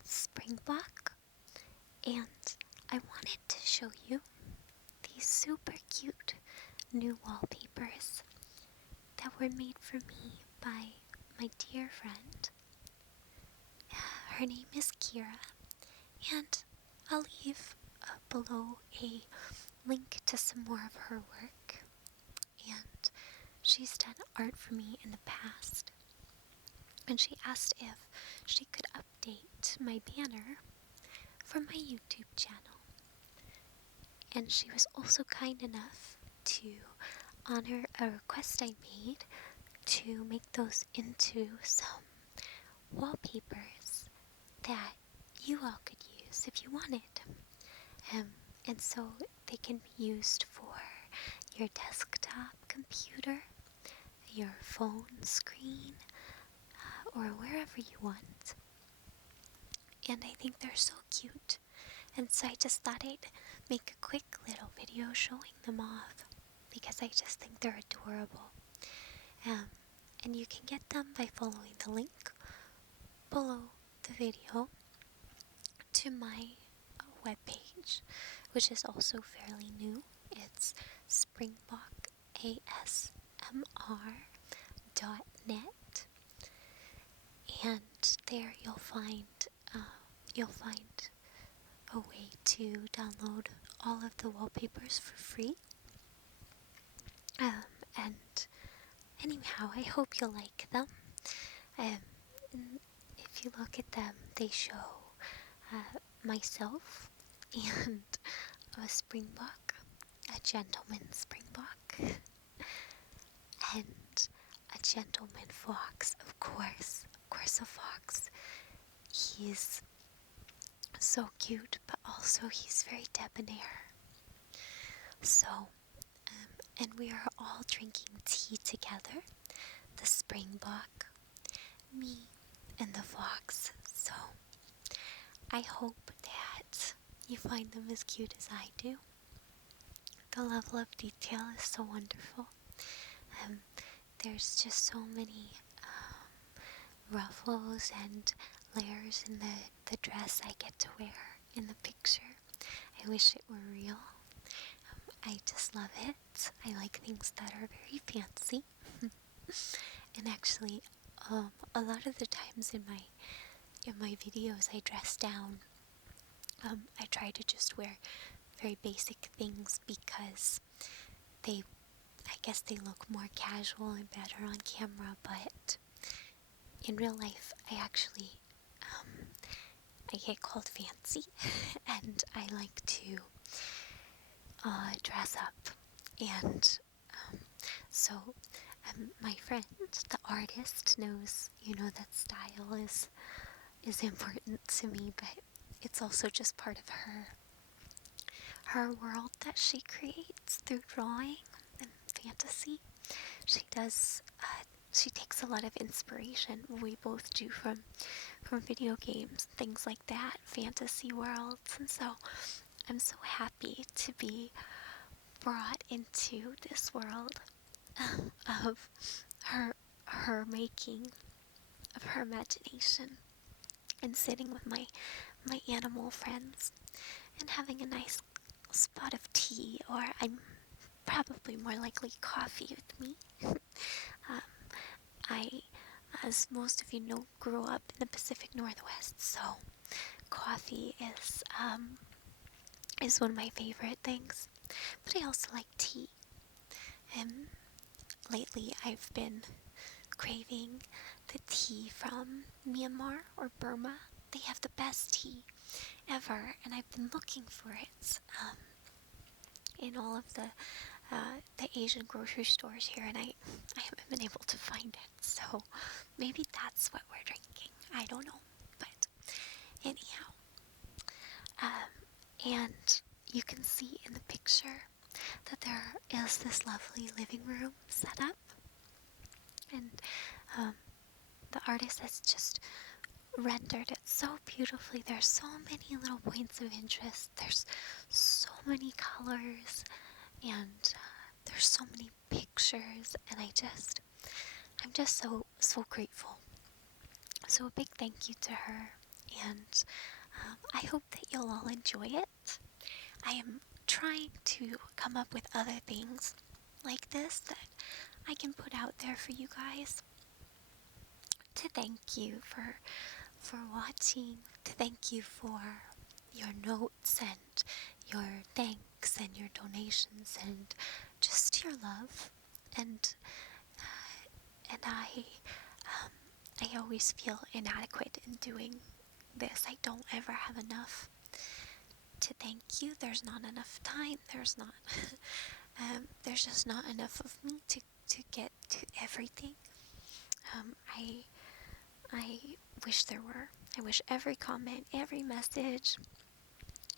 It's Springbok, and I wanted to show you these super cute new wallpapers that were made for me by my dear friend. Her name is Kira, and I'll leave below a link to some more of her work. And she's done art for me in the past, and she asked if she could update my banner for my YouTube channel. And she was also kind enough to honor a request I made to make those into some wallpapers that you all could use if you wanted. And so they can be used for your desktop computer, your phone screen, or wherever you want. And I think they're so cute. And so I just thought I'd make a quick little video showing them off because I just think they're adorable. And you can get them by following the link below the video to my webpage, which is also fairly new. It's springbokasmr.net, and there you'll find a way to download all of the wallpapers for free. And anyhow, I hope you'll like them. If you look at them, they show myself and a springbok, a gentleman springbok, and a gentleman fox, of course a fox. He's so cute, but also he's very debonair. So, and we are all drinking tea together, the springbok, me, and the fox. So, I hope that you find them as cute as I do. The level of detail is so wonderful. There's just so many ruffles and layers in the dress I get to wear in the picture. I wish it were real. I just love it. I like things that are very fancy. And actually, a lot of the times in my videos I dress down. I try to just wear very basic things because I guess they look more casual and better on camera, but in real life I actually I get called fancy and I like to dress up. And so my friend, the artist, knows, that style is important to me, but it's also just part of her world that she creates through drawing and fantasy. She takes a lot of inspiration, we both do, from video games, things like that, fantasy worlds. And so I'm so happy to be brought into this world of her making, of her imagination, and sitting with my animal friends and having a nice spot of tea, or I'm probably more likely coffee with me. I, as most of you know, grew up in the Pacific Northwest, so coffee is one of my favorite things. But I also like tea. And lately I've been craving the tea from Myanmar or Burma. They have the best tea ever, and I've been looking for it in all of the Asian grocery stores here, and I haven't been able to find it. So maybe that's what we're drinking. I don't know, but anyhow, and you can see in the picture that there is this lovely living room set up, and the artist has just rendered it so beautifully. There's so many little points of interest. There's so many colors, and there's so many pictures, and I'm just so grateful. So a big thank you to her, and I hope that you'll all enjoy it. I am trying to come up with other things like this that I can put out there for you guys to thank you for watching, to thank you for your notes and your thanks and your donations and just your love. And I always feel inadequate in doing this. I don't ever have enough to thank you. There's not enough time. There's not. There's just not enough of me to get to everything. I wish there were. I wish every comment, every message,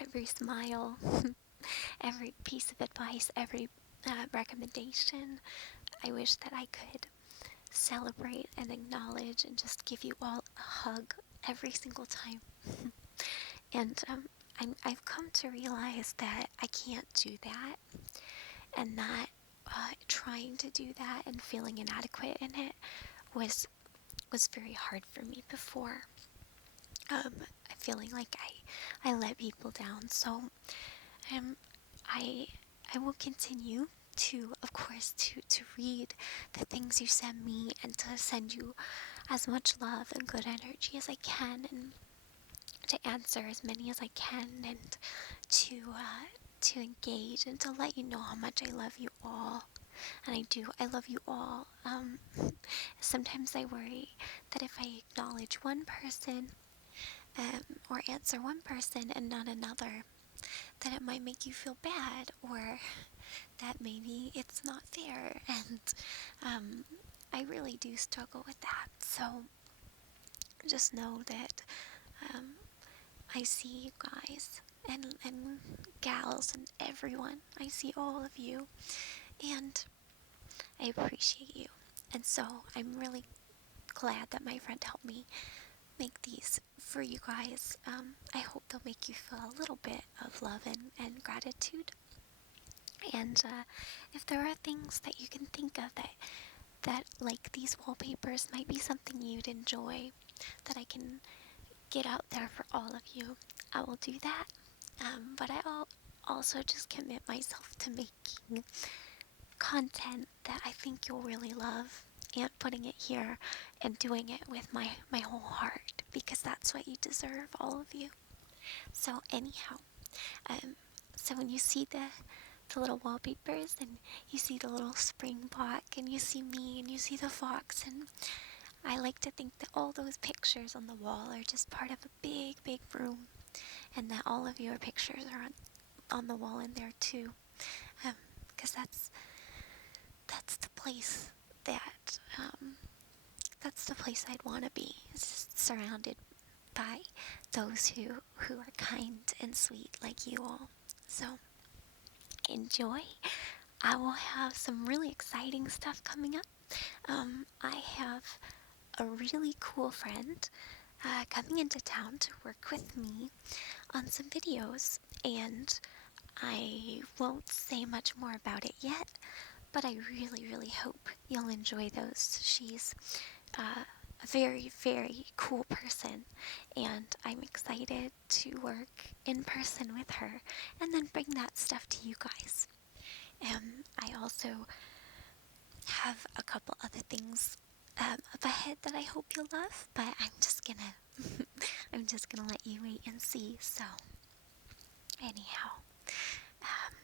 every smile, every piece of advice, every recommendation. I wish that I could celebrate and acknowledge and just give you all a hug every single time. And I've come to realize that I can't do that, and that trying to do that and feeling inadequate in it was very hard for me before. Feeling like I let people down. So um, I I will continue to, of course, to read the things you send me and to send you as much love and good energy as I can, and to answer as many as I can, and to engage and to let you know how much I love you all. And I do. I love you all. Sometimes I worry that if I acknowledge one person or answer one person and not another, that it might make you feel bad, or that maybe it's not fair. And I really do struggle with that. So just know that um, I see you guys and gals and everyone. I see all of you, and I appreciate you. And so I'm really glad that my friend helped me make these for you guys. I hope they'll make you feel a little bit of love and gratitude. And if there are things that you can think of that like these wallpapers might be something you'd enjoy, that I can get out there for all of you, I will do that. But I'll also just commit myself to making content that I think you'll really love, and putting it here and doing it with my whole heart, because that's what you deserve, all of you. So anyhow, um, so when you see the little wallpapers, and you see the little springbok, and you see me, and you see the fox, and I like to think that all those pictures on the wall are just part of a big, big room, and that all of your pictures are on the wall in there too, because that's the place that that's the place I'd want to be, surrounded by those who are kind and sweet like you all. So enjoy. I will have some really exciting stuff coming up. I have a really cool friend coming into town to work with me on some videos, and I won't say much more about it yet, but I really, really hope you'll enjoy those. She's a very, very cool person, and I'm excited to work in person with her and then bring that stuff to you guys. I also have a couple other things up ahead that I hope you'll love, but I'm just gonna let you wait and see. So anyhow, um,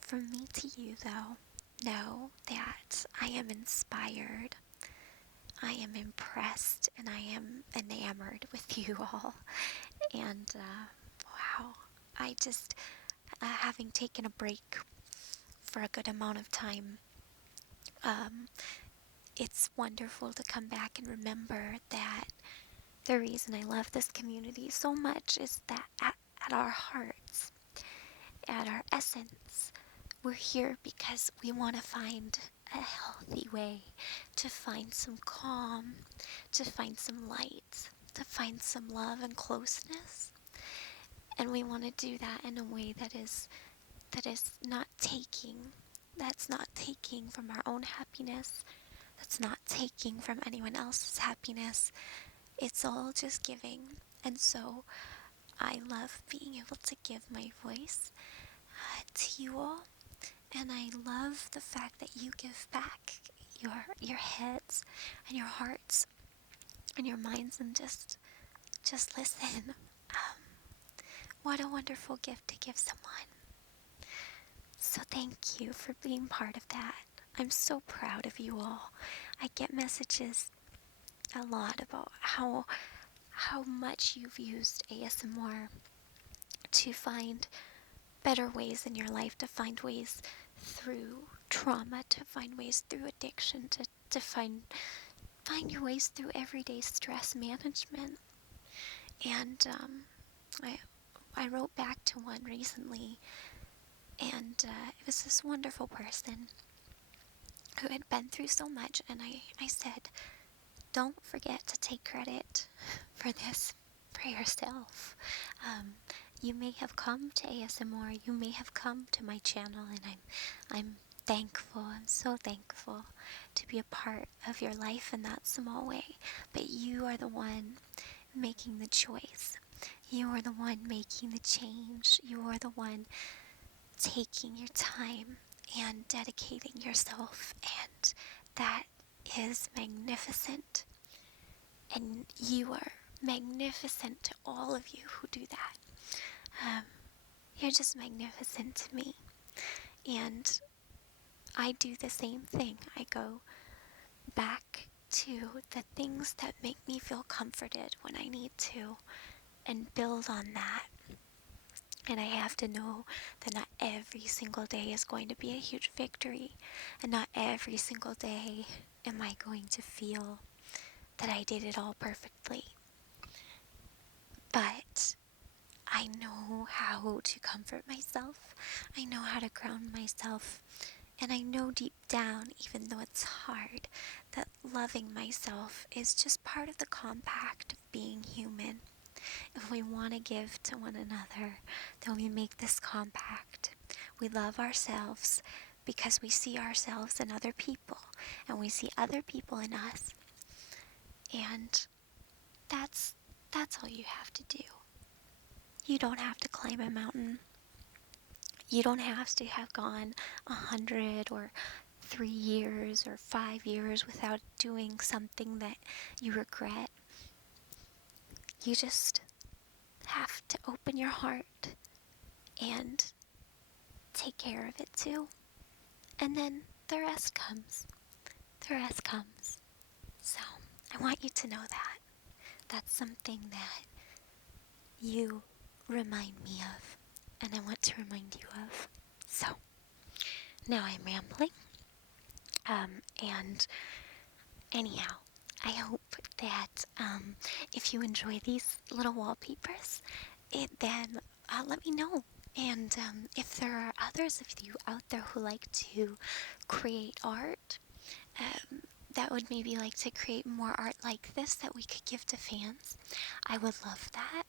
from me to you though, know that I am inspired, I am impressed, and I am enamored with you all. And wow, I just, having taken a break for a good amount of time, um, it's wonderful to come back and remember that the reason I love this community so much is that at our hearts, at our essence, we're here because we want to find a healthy way to find some calm, to find some light, to find some love and closeness. And we want to do that in a way that is not taking, that's not taking from our own happiness, that's not taking from anyone else's happiness. it's all just giving. And so I love being able to give my voice to you all. And I love the fact that you give back your heads and your hearts and your minds and just listen. What a wonderful gift to give someone. So thank you for being part of that. I'm so proud of you all. I get messages a lot about how much you've used ASMR to find better ways in your life, to find ways through trauma, to find ways through addiction, to find your ways through everyday stress management. And I wrote back to one recently, and it was this wonderful person who had been through so much, and I said, don't forget to take credit for this for yourself. Um, you may have come to ASMR, you may have come to my channel, and I'm thankful. I'm so thankful to be a part of your life in that small way. But you are the one making the choice. You are the one making the change. You are the one taking your time and dedicating yourself, and that is magnificent. And you are magnificent to all of you who do that. You're just magnificent to me. And I do the same thing. I go back to the things that make me feel comforted when I need to and build on that. And I have to know that not every single day is going to be a huge victory. And not every single day am I going to feel that I did it all perfectly. But I know how to comfort myself. I know how to ground myself. And I know deep down, even though it's hard, that loving myself is just part of the compact of being human. If we want to give to one another, then we make this compact. We love ourselves because we see ourselves in other people, and we see other people in us. And that's all you have to do. You don't have to climb a mountain. You don't have to have gone 100 or 3 years or 5 years without doing something that you regret. You just have to open your heart and take care of it too. And then the rest comes. The rest comes. So I want you to know that. That's something that you remind me of, and I want to remind you of. So now I'm rambling. And anyhow, I hope that if you enjoy these little wallpapers, then let me know. And if there are others of you out there who like to create art, that would maybe like to create more art like this that we could give to fans, I would love that.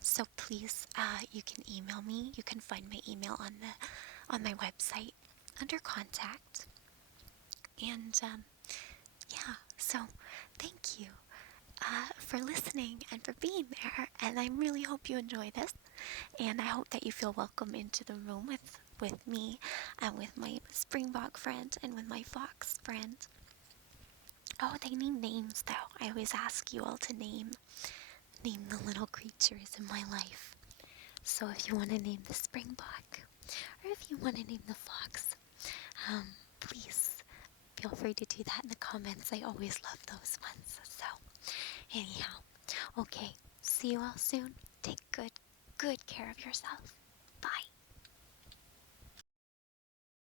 So please, you can email me. You can find my email on my website under contact. And yeah, so thank you for listening and for being there. And I really hope you enjoy this. And I hope that you feel welcome into the room with me and with my springbok friend and with my fox friend. Oh, they need names though. I always ask you all to name the little creatures in my life. So if you want to name the springbok, or if you want to name the fox, please feel free to do that in the comments. I always love those ones. So anyhow, okay, see you all soon. Take good care of yourself.